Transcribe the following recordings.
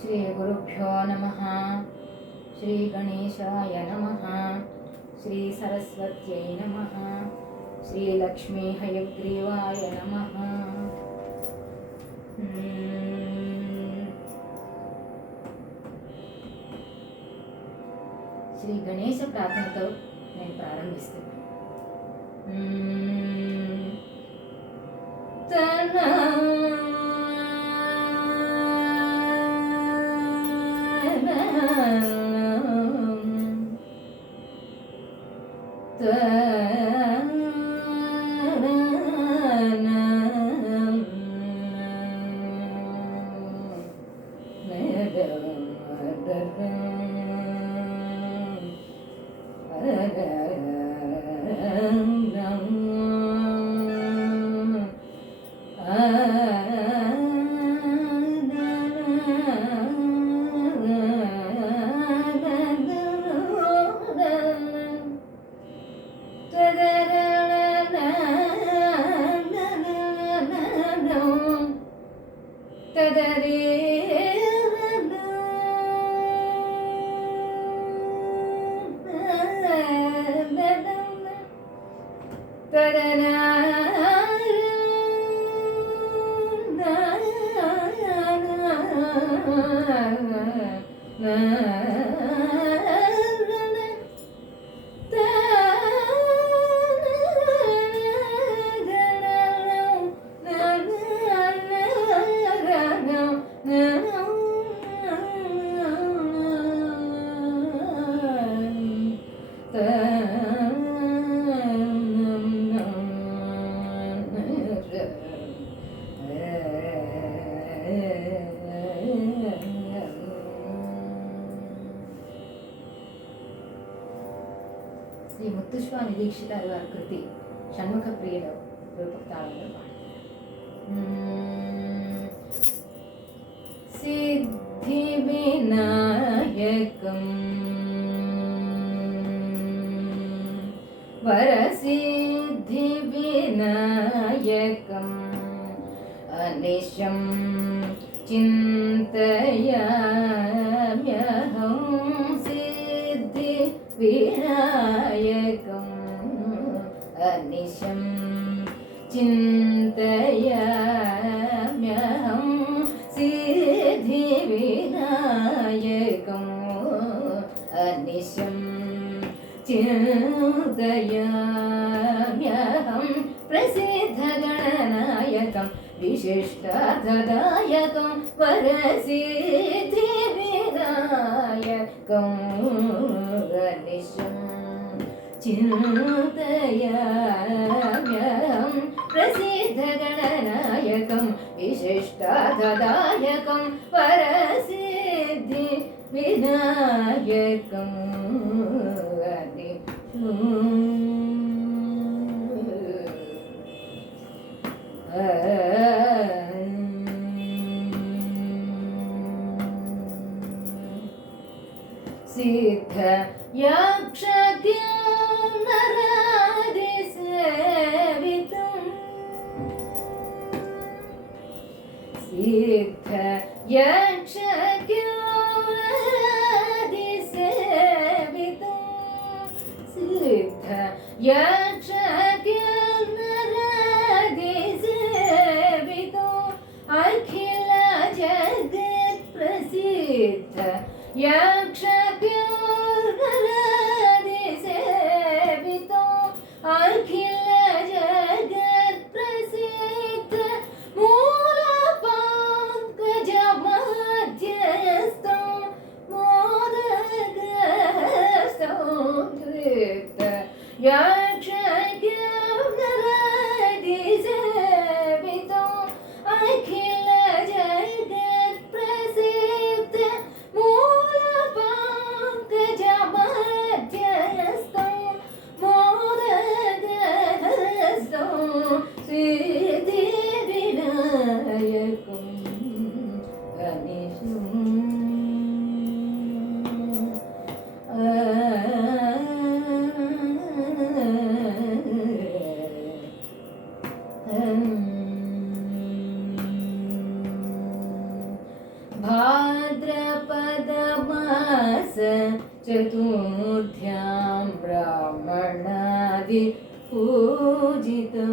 श्री गुरुभ्यो नमः। श्री गणेशाय नमः। श्री सरस्वत्यै नमः। श्री लक्ष्मी हयग्रीवाय नमः। श्री गणेश प्रार्थनతో నేను ప్రారంభిస్తున్నాను. శ్రీ ముత్తుస్వామి దీక్షితారు గారి కృతి షణ్ముఖ ప్రియుడు రూపకతాళంలో సిద్ధి వినాయకం వరసిద్ధి వినాయకం అనిశం చింతయామ్యహం సిద్ధి వినాయకం అనిశం చింతయామ్యహం సిద్ధి వినాయకం అనిశం చింతయామ్యహం ప్రసిద్ధగణనాయకం విశిష్టార్థదాయకం వరసిద్ధి వినాయకం అనిశం చింతయామ్యహం ప్రసిద్ధగణనాయకం విశిష్టార్థదాయకం వరసిద్ధి వినాయకం सिद्ध यक्ष किन्नरादिसेवितुं सिद्ध यक्ष किन्नरादिसेवितुं सिद्ध यक्ष किन्नरादिसेवितुं अखिल जगत् प्रसिद्ध यक्ष किन्नरादिसेवितो अखिल जगत् प्रसिद्ध मूलपङ्कजमध्यस्थो मोदगस्थो धृत यक्ष किन्नरादिसेवितो अखिल जगत् प्रसिद्ध मूलपङ्कजमध्यस्थो मोदगस्थो सिद्धिविनायकं अनिशं भाद्रपदे भाद्रपदमास चतुर्थ्यां ब्राह्मणादि पूजितं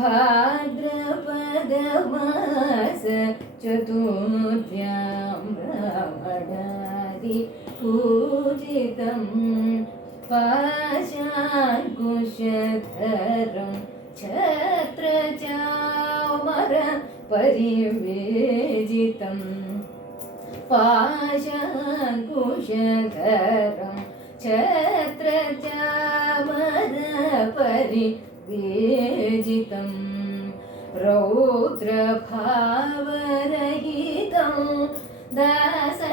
भाद्रपदमास चतुर्थ्यां ब्राह्मणादि पूजितं पाशाङ्कुशधरं छत्रचामर परिवेजितं पाशाङ्कुशधरं छत्रचामर परिवेजितं रौद्रभावरहितं दासजनहृदय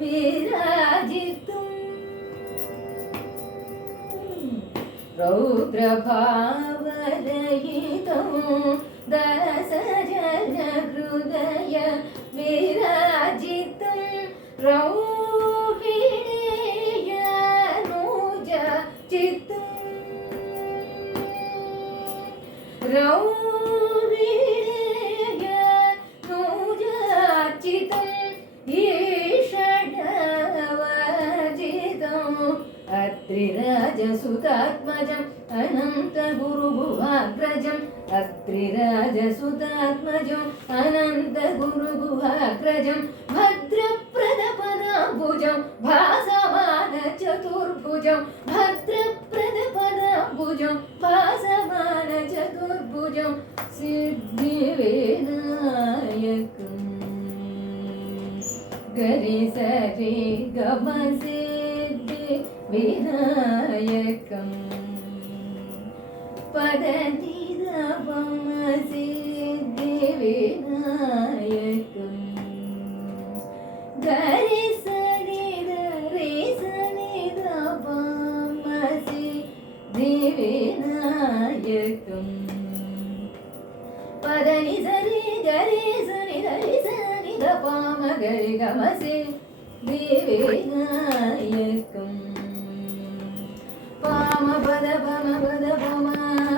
विराजितुं रौद्रभावरहितं दासजनहृदय विराजितं रौहिणीयानुजचितं रौहिणीयानुजचितं ईषडवजितं अत्रिराजसुतात्मजम् अनन्तगुरुगुहाग्रजम् अत्रिराजसुतात्मजम् अनन्तगुरुगुहाग्रजं भद्रप्रदपदाम्बुजं भासमानचतुर्भुजं भद्रप्रदपदाम्बुजं भासमानचतुर्भुजं सिद्धिविनायकम् गरि सरि गम सिद्धिविनायकम् पदनिधपम सिद्धिविनायकम् गरि सरि धपम सिद्धिविनायकम् पदनि सरि गरि सनि धपम गरि गम सिद्धिविनायकम् पाम पद पम पद पम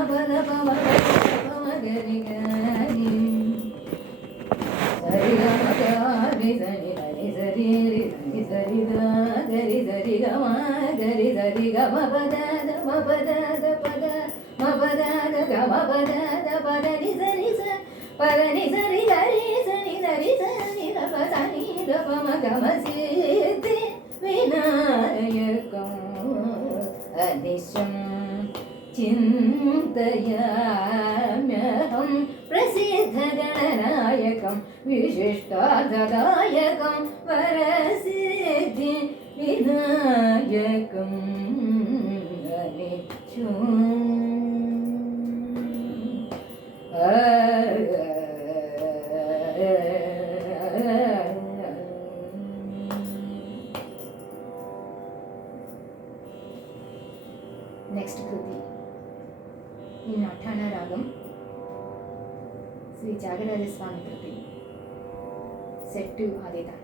पद पम गरि गरि सरि गम गरि सनि सरि सरि ग गरि सरि गम पद म पद पद म पद गम पद नि सरि स पद नि सरि गरि सनि सनि ध सनि ध पम गम सिद्धि विनायकम् अनिशं चिन्तयाम्यहं प्रसिद्धगणनायकं विशिष्टार्थदायकं वरसिद्धि विनायकम् नेक्स्ट कृति in Athana Ragam, Sri Tyagaraja Swami Kriti, set to Adita.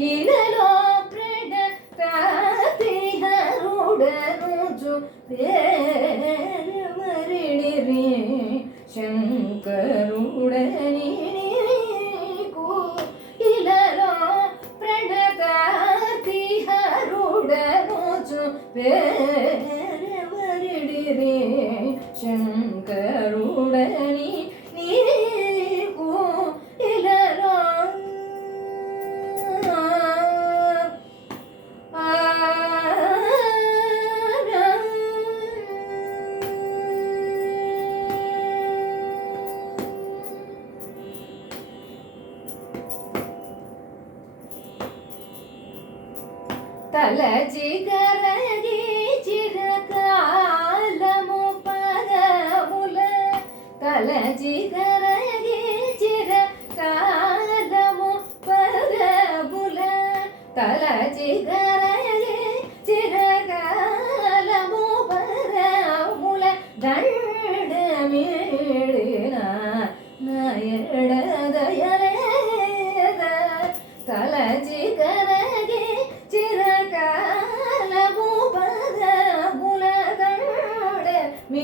ఇలలో ప్రణతాతిహరుడనుచు పేరవరిడిరి శంకరుడని నీకు ఇలలో ప్రణతాతిహరుడనుచు పేరవరిడిరి శంకరుడని నీకు ఇలలో తలచి కరగి చిరకాలము పదముల తలచి కరగి చిరకాలము పదముల తలచి కరగి చిరకాలము పదముల దండమిడిన నాయడ దయలేద తలచి కరగి చిరకాలము పదముల దండమిడిన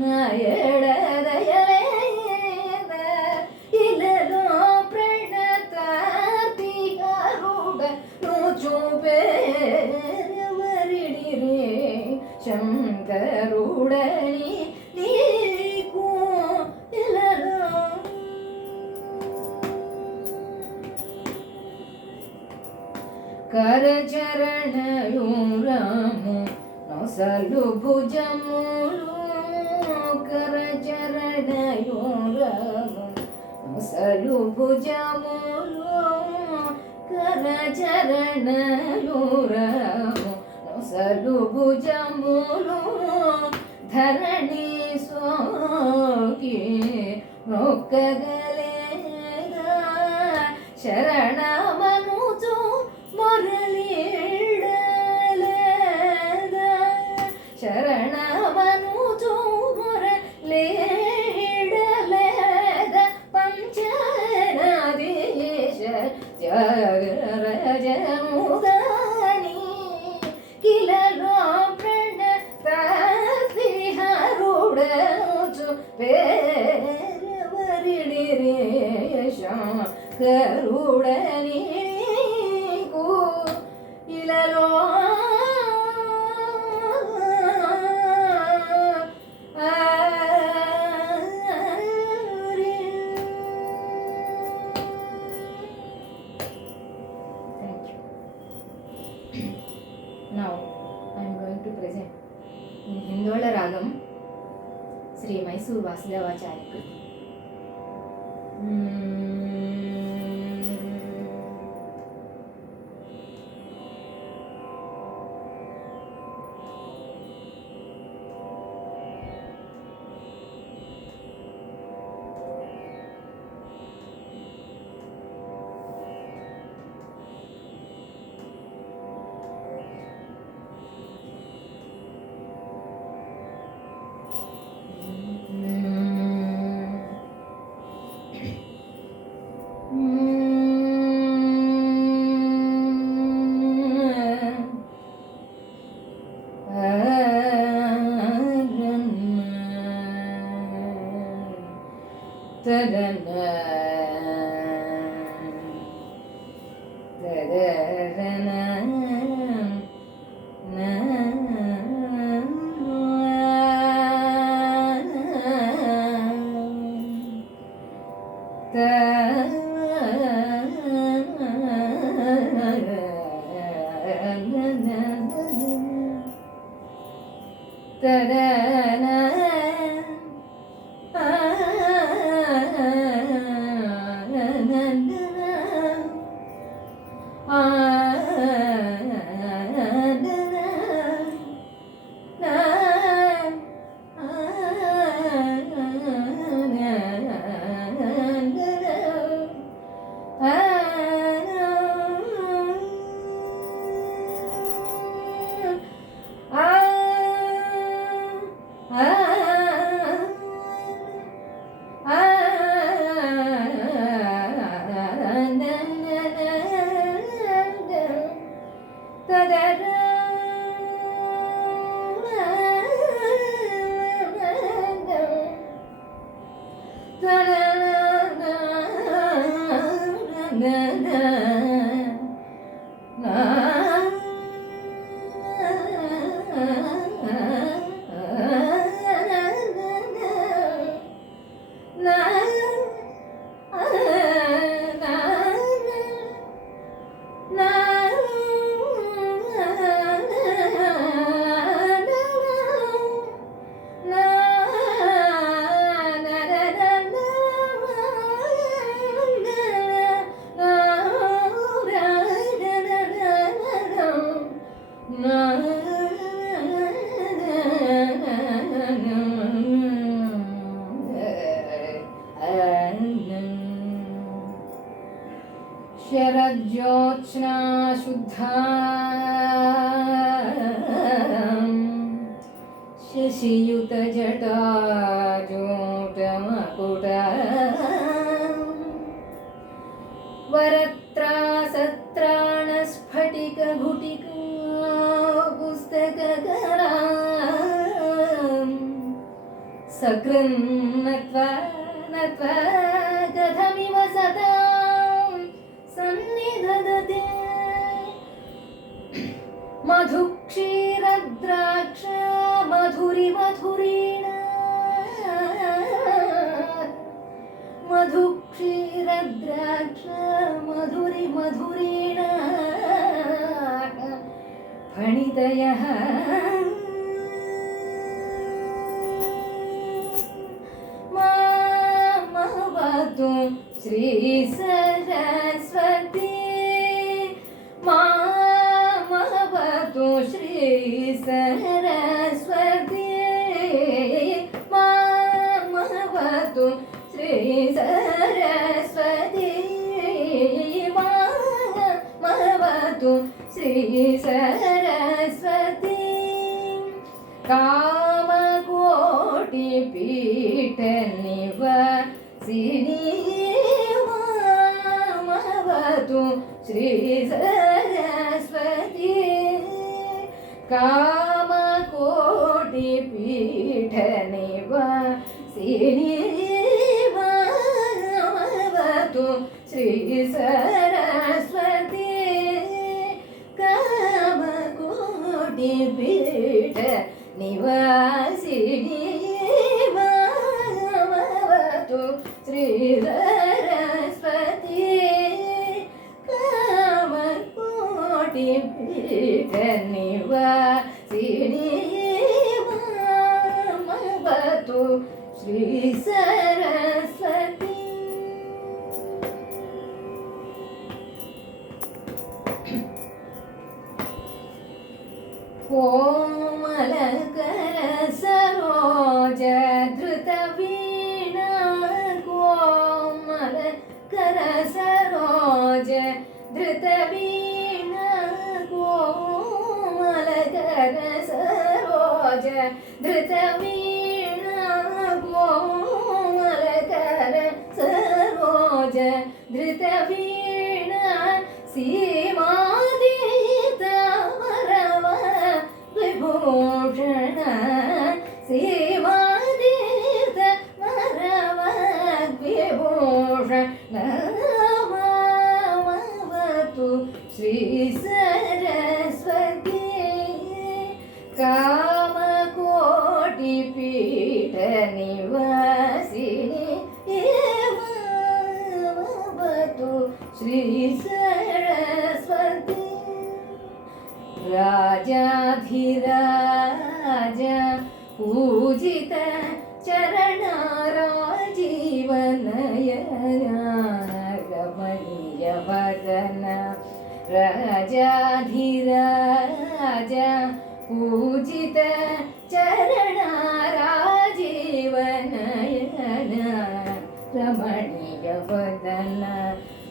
నాయడ దయలేద ఇలలో ప్రణతాతిహరుడను చూపేరవరిడిరి శంకరుడని నీకు ఇలలో కరచరణయురము నొసలు భుజములు కరచరణయురము నొసలు భుజములు కరచరణయురము నొసలు భుజములు ధరణి సోకి మొక్కగలేదా శరణమనుచు మొరలిడలేదా శరణమనుచు మొరలిడలేదా పంచనాదీశ జగరజముదాని కిలలో ప్రణతాతిహరుడనుచు పేరవరిడిరి శంకరుడని నీకు ఇలలో Now I am going to present in Hindola Ragam Sri Mysore Vasudevacharya Kriti. शरज्योत्स्ना शुद्धा शशियुतजटाजूटमकुटा वरत्रासत्राणस्फटिकघुटिका पुस्तककरा सकृन्नत्वा नत्वा कथमिव सदां सन्निधदते मधुक्षीरद्राक्ष मधुरिमधुरीण मधुक्षीरद्राक्ष मधुरिमधुरीण फणितयः मामवतु श्री सरस्वती मामवतु श्री सरस्वती मामवतु श्री सरस्वती मामवतु श्री सरस्वती कामकोटिपीठनिवासिनी मामवतु श्री सरस्वती कामकोटिपीठनिवासिनी मामवतु श्री सरस्वती कामकोटिपीठनिवासिनी मामवतु श्री सरस्वती कामकोटिपीठनिवासिनी मामवतु श्री सरस्वती कोमलकर सरोज धृतवीणा कोमलकर सरोज धृतवीणा कोमलकर सरोज धृतवीणा कोमलकर सरोज धृतवीणा सीमातीतमरव विभूषण सीमातीतमरव विभूषण मामवतु श्री सरस्वती कामकोटिपीठनिवासिनी मामवतु श्री सरस्वती राजाधिराज पूजित चरणाराजीवनयना रमणीय वदन राजाधिराज पूजित चरणाराजीवनयना रमणीय वदन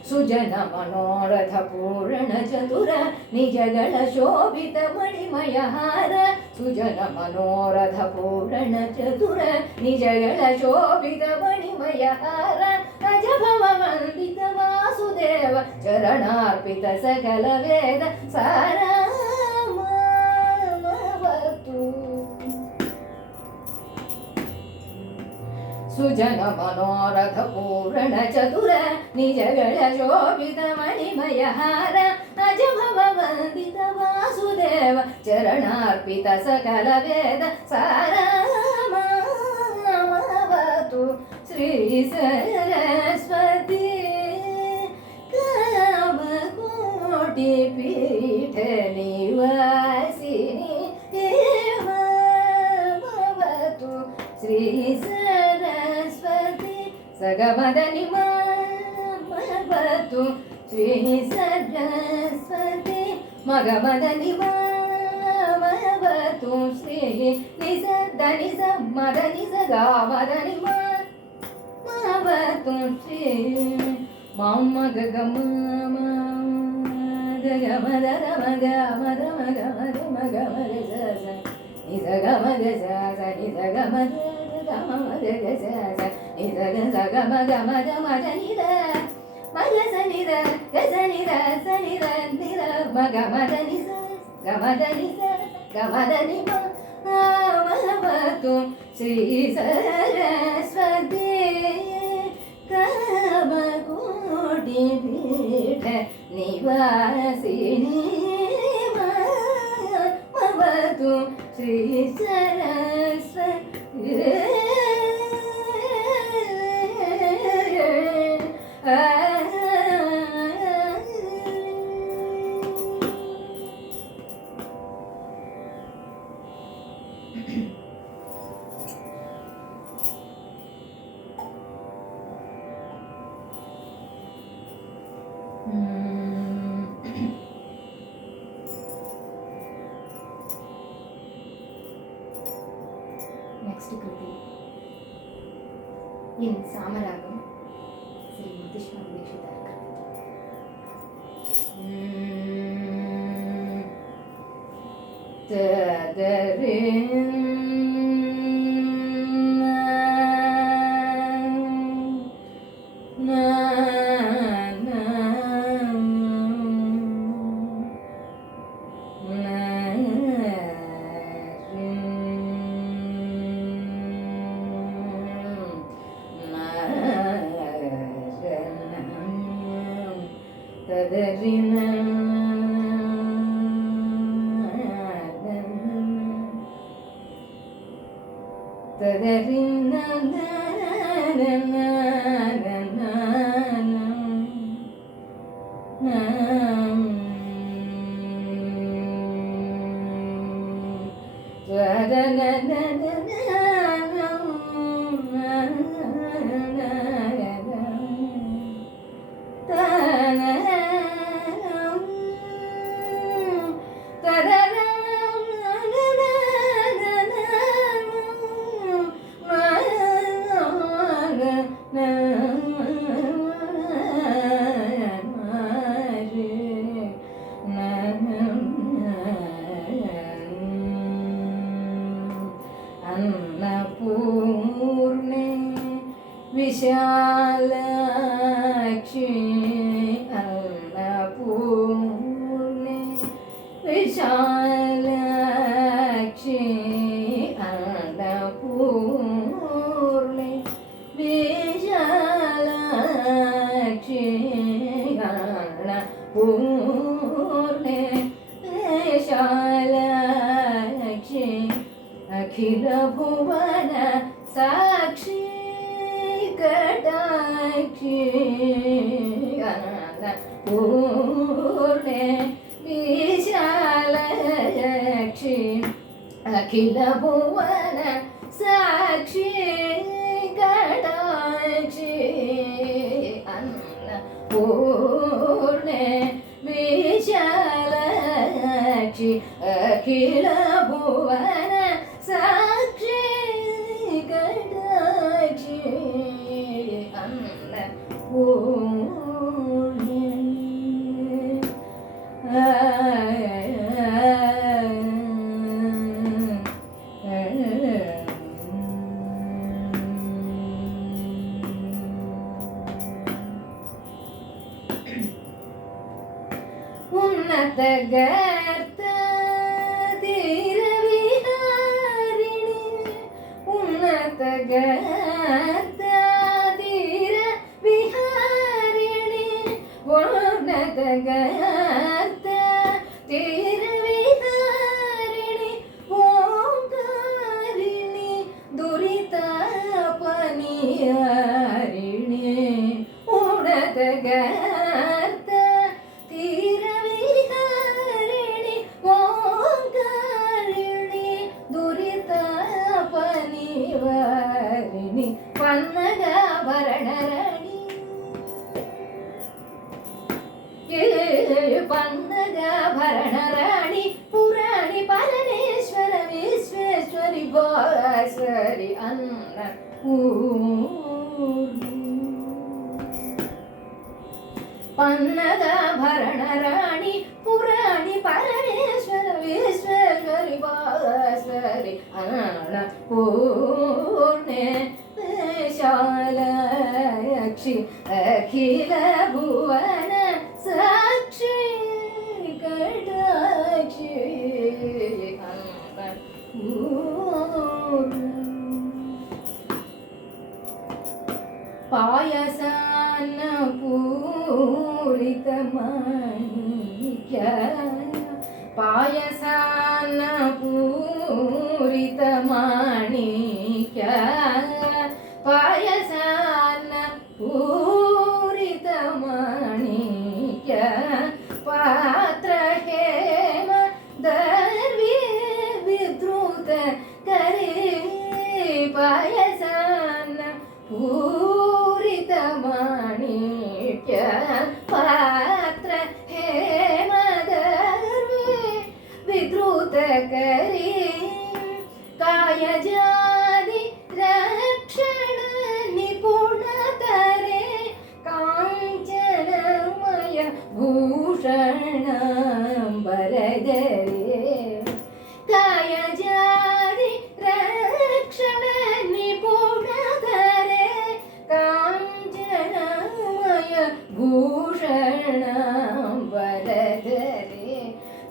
सुजन मनोरथ पूर्ण चतुर निजगण शोभित मणिमय हार सुजन मनोरथ पूर्ण चतुर निजगण शोभित मणिमय हार अज भव वंदित वासुदेव चरणार्पित सकल वेद सारा मामवतु सुजन मनोरथ पूर्ण चतुर निजगण शोभित मणिमय हार अज भव वंदित वासुदेव चरणार्पित सकल वेद सारा मामवतु Shri Saraswati कामकोटिपीठनिवासिनी मामवतु Shri Saraswati सगमदनि मामवतु Shri Saraswati मगमदनि मामवतु Shri निसदनि मदनि सगामदनि मामवतु Shri mama ga ga ma ma ga ga ma da da ma ga ma da ma ga ma da ma ga ma ga sa sa ni sa ga ma ga sa sa ni sa ga ma da ga ma ma ga ga sa sa ni sa ga ma da ma da ni da ma ga sa ni da ga sa ni da ni da ma ga ma da ni sa ga ma da ni sa ga ma da ni ma Amavatu Sri Saraswati Kamakoti Pita Nivasini Amavatu Sri Saraswati Next Kriti in Samaragam Sri Muthuswami Dikshithar Annapurne Vishalakshi Annapurne Vishalakshi Annapurne Vishalakshi Annapurne Vishalakshi Akhila Bhuvana Sakshi Kadakshi Annapurne Vishalakshi Akhila Bhuvana Sakshi Kadakshi Annapurne Vishalakshi Akhila Bhuvana Sakshi Kadakshi Annapurne Unnatagartha Dhiraviharini Unnatagartha Dhiraviharini Unnatagartha Dhiraviharini Omkarini Duritapaniharini Unnatagartha Pannagabaranarani Pannagabaranarani Purani Paraneshwara Vishweshwari Bharaswari Annapurni पन्नगाभरण राणि पुराणि परमेश्वर विश्वेश्वरि भास्वरि अन्नपूर्णे शालाक्षि अखिल भुवन साक्षि कटाक्षि पायसान्नपूरितमाणिक्य पायसान्नपूरितमाणिक्य पायसान्नपूरितमाणिक्य पात्रहेम दर्वी विद्रुत करे पायसान्नपूरितमाणिक्य पात्र हेमदर्वी विद्रुत करे कायजादि रक्षण निपुणतरे काञ्चनमय भूषणाम्बरधरे कायजादि रक्षण निपुणतरे काञ्चनमय भूषणाम्बरधरे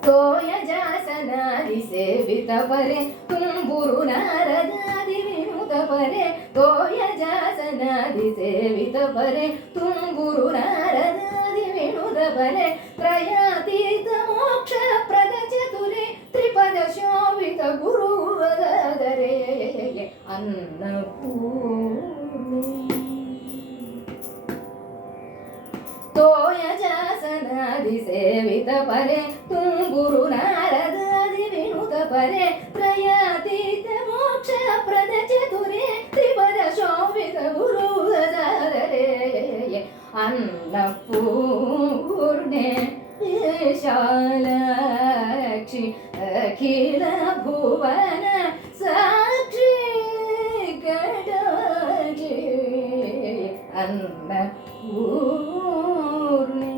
तोयजासनादि सेवित परे तुम्बुरु नारदादि विनुत परे तोयजासनादि सेवित परे तुम्बुरु नारदादि विनुत परे त्रयातीत मोक्ष प्रद चतुरे त्रिपद शोभित गुरुवदरे अन्नपूर्णे तोयजासनादि सेवित परे तुम्बुरु नारदादि विनुत परे त्रयातीत मोक्ष प्रद चतुरे त्रिपद शोभित गुरुवदरे अन्नपूर्णे विशालाक्षि अखिल भुवन साक्षि कटाक्षि अन्नपूर्णे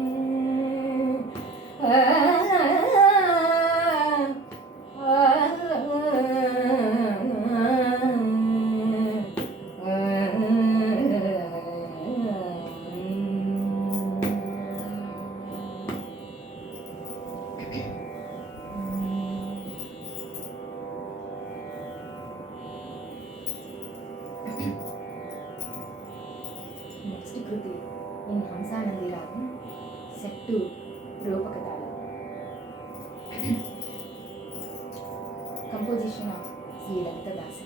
Next Kruti in Hamsanandi Ragam, set to Rupakatala. Composition of C. Lalita Dasa.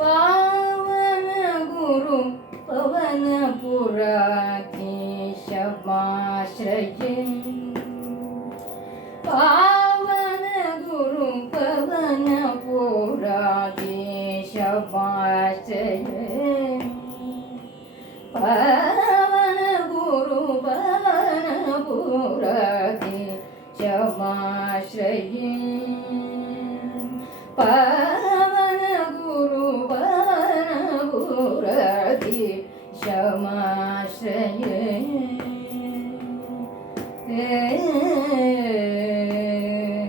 पावन गुरु पवन पुराधीशमाश्रये पावन गुरु पवन पुराधीशमाश्रये पावन गुरु पवन पुराधीशमाश्रये पावन गुरु पवन पुराधीशमाश्रये